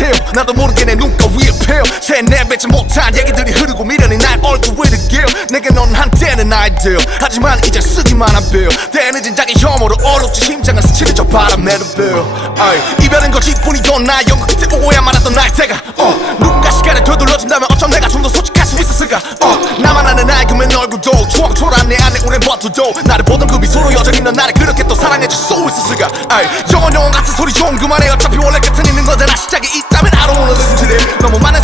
태워 나도 모르게 내 눈가 위에 펴 세뇌배지 못한 얘기들이 흐르고 미련이 날 얼굴 위를 깨워 내게 넌 한때는 아이디어 하지만 이제 쓰기만 한 배어 때늦은 자기 혐오로 얼룩지 심장은 스치는 저 바람에도 배어 이별은 거짓뿐이던 나 연극 그때 오해야 말았던 나의 때가 누군가 시간에 되돌려준다면 어쩜 내가 좀 더 솔직할 수 있었을까 나만 아는 나의 금연 얼굴도 추억 초라한 내 안에 오랜 버튼도 나를 보던 그 미소로 여전히 넌 나를 그렇게 또 사랑해줄 수 있었을까 영원 같은 소리 좀 그만해 어차피 원래 끝은 있는 거잖아 시작이 있다면 I don't wanna listen to that 너무 많은